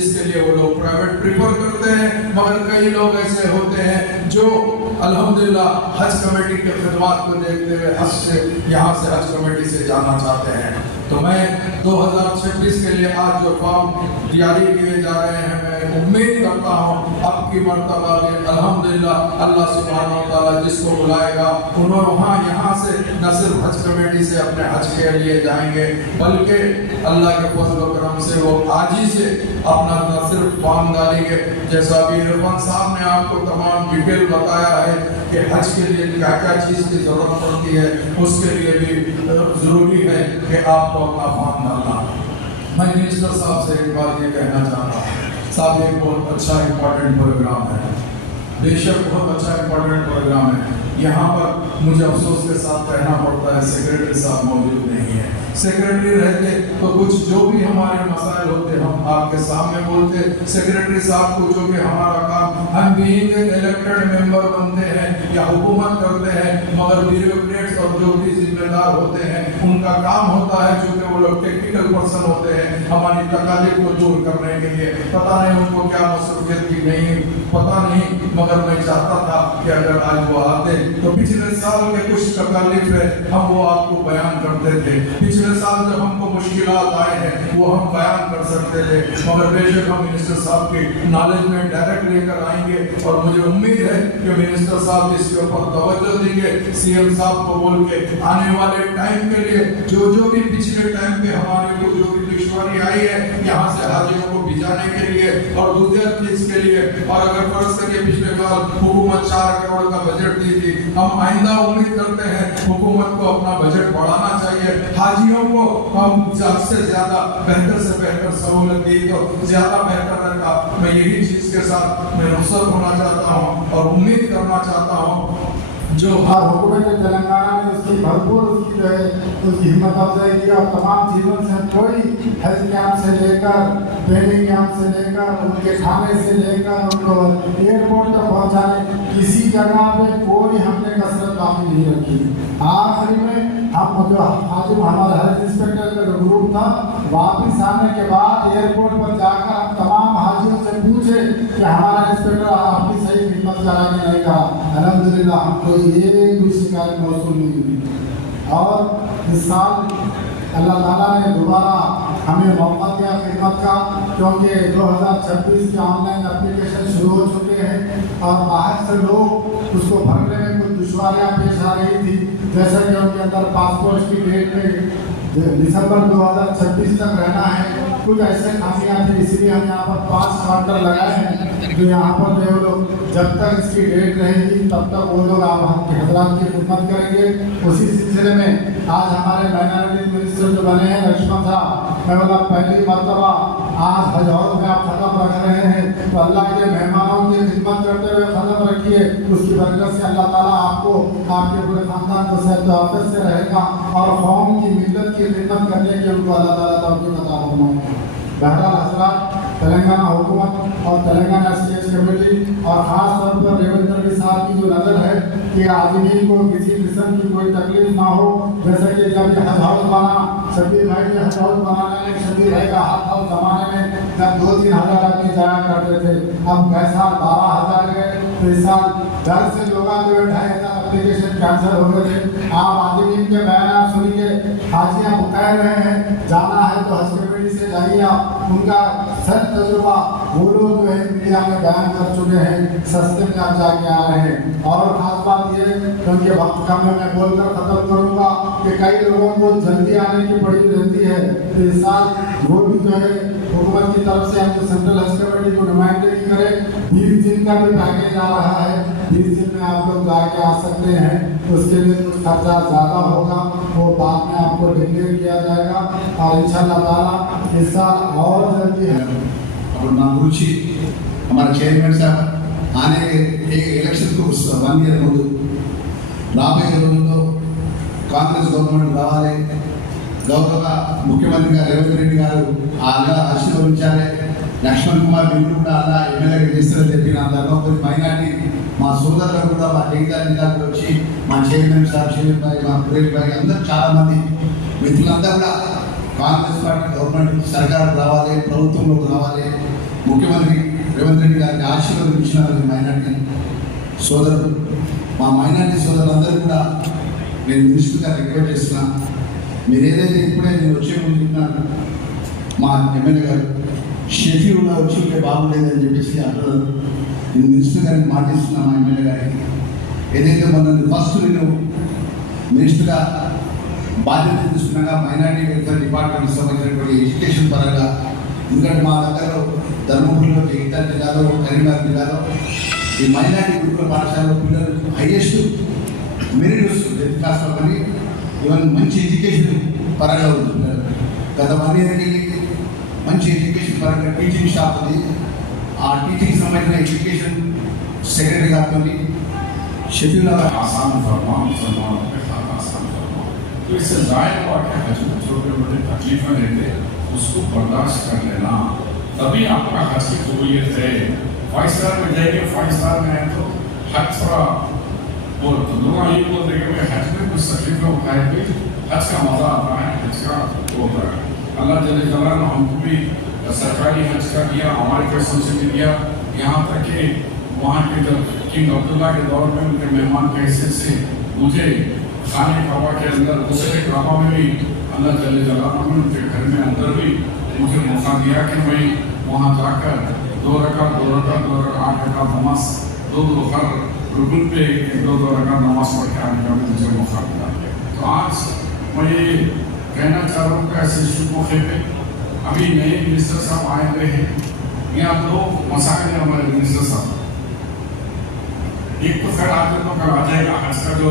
जिसके लिए वो लोग प्राइवेट प्रीफर करते हैं, मगर कई लोग ऐसे होते हैं जो अल्हम्दुलिल्लाह हज कमेटी के खिदमत को देखते हुए हज से यहाँ से हज कमेटी से जाना चाहते हैं। तो मैं 2026 के लिए आज जो फॉर्म जारी किए जा रहे हैं, मैं उम्मीद करता हूँ अब की मर्तबा में अल्हम्दुलिल्लाह अल्लाह सुब्हानहू व तआला जिसको बुलाएगा उन्होंने वहाँ यहाँ से न सिर्फ हज कमेटी से अपने हज के लिए जाएंगे, बल्कि अल्लाह के फजल व करम से वो आज ही से अपना न सिर्फ फॉर्म डालेंगे, जैसा अभी इरफान साहब ने आपको तमाम डिटेल बताया है कि हज के लिए क्या क्या चीज़ की ज़रूरत पड़ती है, उसके लिए भी ज़रूरी है कि आपको अपना फॉर्म डालना। मैं मिनिस्टर साहब से एक बात ये कहना चाहता हूँ, साहब एक बहुत अच्छा इम्पोर्टेंट प्रोग्राम है, बेशक बहुत अच्छा इम्पोर्टेंट प्रोग्राम है। यहाँ पर मुझे अफसोस के साथ कहना पड़ता है सेक्रेटरी साहब मौजूद नहीं है। सेक्रेटरी रहते तो कुछ जो भी हमारे मसाइल होते हम आपके सामने बोलते, सेक्रेटरी साहब को जो कि हमारा काम हम बीइंग इलेक्टेड मेंबर बनते हैं या हुकूमत करते हैं, मगर ब्यूरोक्रेट्स और जो भी जिम्मेदार होते हैं उनका काम होता है, जो कि वो लोग टेक्निकल पर्सन होते हैं, हमारी तकालीफ को दूर करने के लिए। पता नहीं उनको क्या मसरूफियत की नहीं पता नहीं, मगर मैं चाहता था कि अगर आज वो आते तो पिछले साल के कुछ तकालीफ है हम वो आपको बयान करते थे, पिछले साल जब हमको मुश्किलात आए हैं वो हम बयान कर सकते थे, मगर बेशक हम मिनिस्टर साहब की नॉलेज में डायरेक्ट लेकर आएंगे और मुझे उम्मीद है कि मिनिस्टर साहब इसके ऊपर तवज्जो देंगे, सीएम साहब को बोल के आने वाले टाइम के लिए जो भी पिछले टाइम पे हमारे को जो भी दुश्वारी आई है यहाँ से हाजियों को भिजाने के लिए और दूसरे चीज के लिए, और अगर फर्ज करिए पिछले साल हुकूमत 4 करोड़ का बजट दी थी, हम आइंदा उम्मीद करते हैं हुकूमत को अपना बजट बढ़ाना चाहिए, हाजियों को हम ज्यादा से ज्यादा बेहतर से बेहतर सहूलत दी तो ज्यादा बेहतर रहता। मैं यही चीज के साथ मैं रुखसत होना चाहता हूँ और उम्मीद करना चाहता हूँ जो हुकूमत तेलंगाना ने उसकी भरपूर उसकी जो है उसकी हिम्मत अफजाई की और तमाम चीज़ों से कोई हेल्थ कैंप से लेकर ट्रेनिंग कैंप से लेकर उनके खाने से लेकर उनको एयरपोर्ट तक पहुंचाने किसी जगह पे कोई हमने कसरत बाकी नहीं रखी। आखिरी में हम जो आज हमारा हेल्थ इंस्पेक्टर का जो ग्रुप था वापस आने के बाद एयरपोर्ट पर जाकर हम तमाम हाजियों से पूछे कि हमारा इंस्पेक्टर आपकी सही खिदमत कराने नहीं कहा, अल्हम्दुलिल्लाह हमको एक भी शिकायत मौसूल नहीं हुई। और इस साल अल्लाह ताला ने दोबारा हमें मौका दिया खिदमत का, क्योंकि 2026 के ऑनलाइन एप्लीकेशन शुरू हो चुके हैं और बाहर से लोग उसको भरने में कुछ दुश्वारियाँ पेश आ रही थी, जैसे कि उनके अंदर पासपोर्ट की डेट में दिसंबर 2026 तक रहना है, कुछ ऐसे खामियाँ थी, इसीलिए हम यहाँ पर 5 काउंटर लगाए हैं जो यहाँ पर जो लोग जब तक इसकी डेट रहेगी तब तक वो लोग आपके हजरात की खिदमत करेंगे। उसी सिलसिले में आज हमारे माइनॉरिटी मिनिस्टर जो बने हैं लक्ष्मण साहब, मैं बोला पहली मरतबा आज हज हाउस में आप खत्म रख रहे हैं, तो अल्लाह के मेहमानों की खिदमत करते हुए खत्म रखिए, उसकी बरकत से अल्लाह ताला आपको आपके पूरे खानदान को सेहत आफियत से रहेगा और कौम की मिल्लत की खिदमत करने की उनको अल्लाह ताला तौफीक अता फरमाएगा। बहरहाल हज़रात, तेलंगाना हुकूमत और तेलंगाना स्टेट कमेटी और ख़ास तौर पर रेवंत रेड्डी साहब की जो नज़र है कि आदमी को किसी किस्म की कोई तकलीफ ना हो, जैसे कि जब हज हाउस बना शबीर भाई ने हज हाउस बनाने में शबीर भाई का हज हाउस ज़माने में जब 2-3 हज़ार आदमी जाया करते थे, अब पैसा 12,000 गए, तो इस साल घर से लोग जो 2,500 एप्लीकेशन कैंसिल हो गए थे। आप आदमी के बयान सुनिए, हाजियाँ कह रहे हैं जाना है तो हज कमेटी से जाइए, आप उनका सर तजुर्बा वो लोग जो है मीडिया में बयान कर चुके हैं, सस्ते में आप जाके आ रहे हैं। और खास बात ये क्योंकि वक्त कम है मैं बोलकर ख़त्म करूँगा कि कई लोगों को जल्दी आने की बड़ी रहती है, तो इस साल वो भी जो है हुकूमत की तरफ से हम जो सेंट्रल हज कमेटी को नुमाइंदगी करें, 20 दिन का भी पैकेज आ रहा है, 20 दिन में आप लोग जाके आ सकते हैं, उसके लिए कुछ खर्चा ज़्यादा होगा, वो बाद में आपको डिक्लेयर किया जाएगा और इंशाअल्लाह ताला इस साल और जल्दी है। और ना गुरुजी हमारे चेयरमैन साहब आने के इलेक्शन को 1 ईयर ముందు రాబోయే రోజుల్లో కాంగ్రెస్ గవర్నమెంట్ రావాలి, గౌరవ ముఖ్యమంత్రి గారు రేవంత్ రెడ్డి గారు అలా ఆశీర్వదించాలి, లక్ష్మణ్ కుమార్ బిల్లు కూడా అలా ఎమ్మెల్యేగా చేస్తారని చెప్పి నా ధర్మపురి మైనార్టీ మా సోదరులు కూడా మా జగిత్యాల జిల్లాకు వచ్చి మా చైర్మన్ సార్ షరీఫ్ భాయ్ మా పురేష్ భాయ్ అందరూ చాలామంది మిత్రులంతా కూడా కాంగ్రెస్ పార్టీ గవర్నమెంట్ సర్కారు రావాలి, ప్రభుత్వంలోకి రావాలి, ముఖ్యమంత్రి రేవంత్ రెడ్డి గారికి ఆశీర్వదించినారు మైనార్టీ సోదరులు. మా మైనార్టీ సోదరులందరూ కూడా నేను మినిస్టర్ గారు రిక్వెస్ట్ చేస్తున్నా, మీరు ఏదైతే ఇప్పుడే నేను వచ్చే ముందు చెప్పినాను మా ఎమ్మెల్యే గారు షెడ్యూల్లో వచ్చి ఉంటే బాగుండేదని చెప్పేసి అంటున్నారు. నేను మినిస్టర్ గారికి మాటిస్తున్నా మా ఎమ్మెల్యే గారికి, ఏదైతే మొన్న ఫస్ట్ నేను మినిస్టర్గా బాధ్యత తీసుకున్నాగా మైనార్టీ వెల్ఫేర్ డిపార్ట్మెంట్కి సంబంధించినటువంటి ఎడ్యుకేషన్ పరంగా, ఎందుకంటే మా దగ్గర ధర్మపురిలో జగిత్యాల జిల్లాలో కరీంనగర్ జిల్లాలో ఈ మైనార్టీ గురుకుల పాఠశాలలో పిల్లలు హైయెస్ట్ మెరిట్ వస్తుంది 10th క్లాస్లో. కానీ ఈవెన్ మంచి ఎడ్యుకేషన్ పరంగా ఉంది పిల్లలు. గత 1 yearకి మంచి ఎడ్యుకేషన్ పరంగా టీచింగ్ స్టాఫ్ ఉంది. ఆ టీచింగ్ సంబంధించిన ఎడ్యుకేషన్ సెక్రటరీ గారితో షెడ్యూల్ आसान फरमा, मुसलमानों के साथ आसान फरमा। तो इससे जाहिर हुआ कि हज में छोटे बड़े तकलीफें रहते उसको बर्दाश्त कर लेना, तभी आपका हज की कबूलियत है। 5 स्टार में जाएंगे, 5 स्टार में है तो हज थोड़ा बोल तो दोनों ये बोल रहे कि हज में कुछ तकलीफें उठाए भी हज का मजा आता है, हज का होता है। अल्लाह जल्ले जलाल हमको भी सरकारी हज का दिया, हमारे पैसों से भी दिया, यहाँ तक कि वहाँ के जब किंग अब्दुल्ला के दौर में उनके मेहमान के हैसियत से मुझे खाने काबा के अंदर दूसरे काबा में भी अल्लाह जल्ले जलाल ने उनके घर में अंदर भी मुझे मौका दिया कि मैं वहाँ जाकर 2 रकात 8 रकात नमाज 2 हर रुकन पे 2 रकात नमाज पढ़ के आने का भी मुझे मौका मिला। तो आज मैं ये कहना चाह रहा हूँ कि ऐसे शुभ मौके पे अभी नए मिनिस्टर साहब आए हुए हैं। यहाँ 2 मसाइल हैं हमारे मिनिस्टर साहब। एक तो खैर आप लोगों का आ जाएगा हज का जो